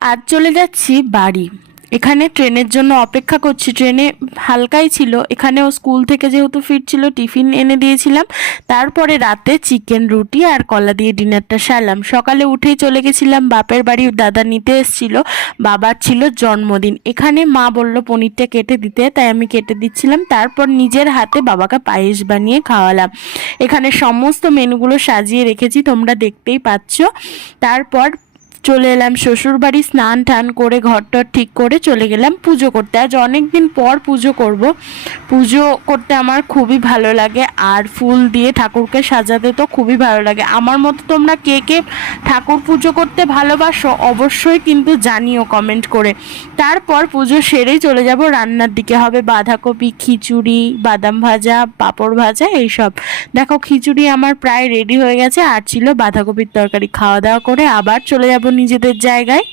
আজ চলে যাচ্ছি বাড়ি। এখানে ট্রেনের জন্য অপেক্ষা করছি। ট্রেনে হালকাই ছিল। এখানেও স্কুল থেকে যেহেতু ফিরছিল টিফিন এনে দিয়েছিলাম। তারপরে রাতে চিকেন রুটি আর কলা দিয়ে ডিনারটা সারলাম। সকালে উঠেই চলে গেছিলাম বাপের বাড়ি, দাদা নিতে এসেছিল। বাবার ছিল জন্মদিন। এখানে মা বলল পনিরটা কেটে দিতে, তাই আমি কেটে দিচ্ছিলাম। তারপর নিজের হাতে বাবাকে পায়েস বানিয়ে খাওয়ালাম। এখানে সমস্ত মেনুগুলো সাজিয়ে রেখেছি, তোমরা দেখতেই পাচ্ছ। তারপর চলে এলাম শ্বশুর বাড়ি, স্নান টান করে ঘরটর ঠিক করে চলে গেলাম পুজো করতে। আজ অনেক দিন পর পুজো করব। পুজো করতে আমার খুবই ভালো লাগে, আর ফুল দিয়ে ঠাকুরকে সাজাতে তো খুবই ভালো লাগে। আমার মতো তোমরা কে কে ঠাকুর পুজো করতে ভালোবাসো অবশ্যই কিন্তু জানিও কমেন্ট করে। তারপর পুজো সেরেই চলে যাব রান্নার দিকে। হবে বাঁধাকপি, খিচুড়ি, বাদাম ভাজা, পাঁপড় ভাজা, এইসব। দেখো খিচুড়ি আমার প্রায় রেডি হয়ে গেছে, আর ছিল বাঁধাকপির তরকারি। খাওয়া দাওয়া করে আবার চলে যাব নিজেদের জায়গায়।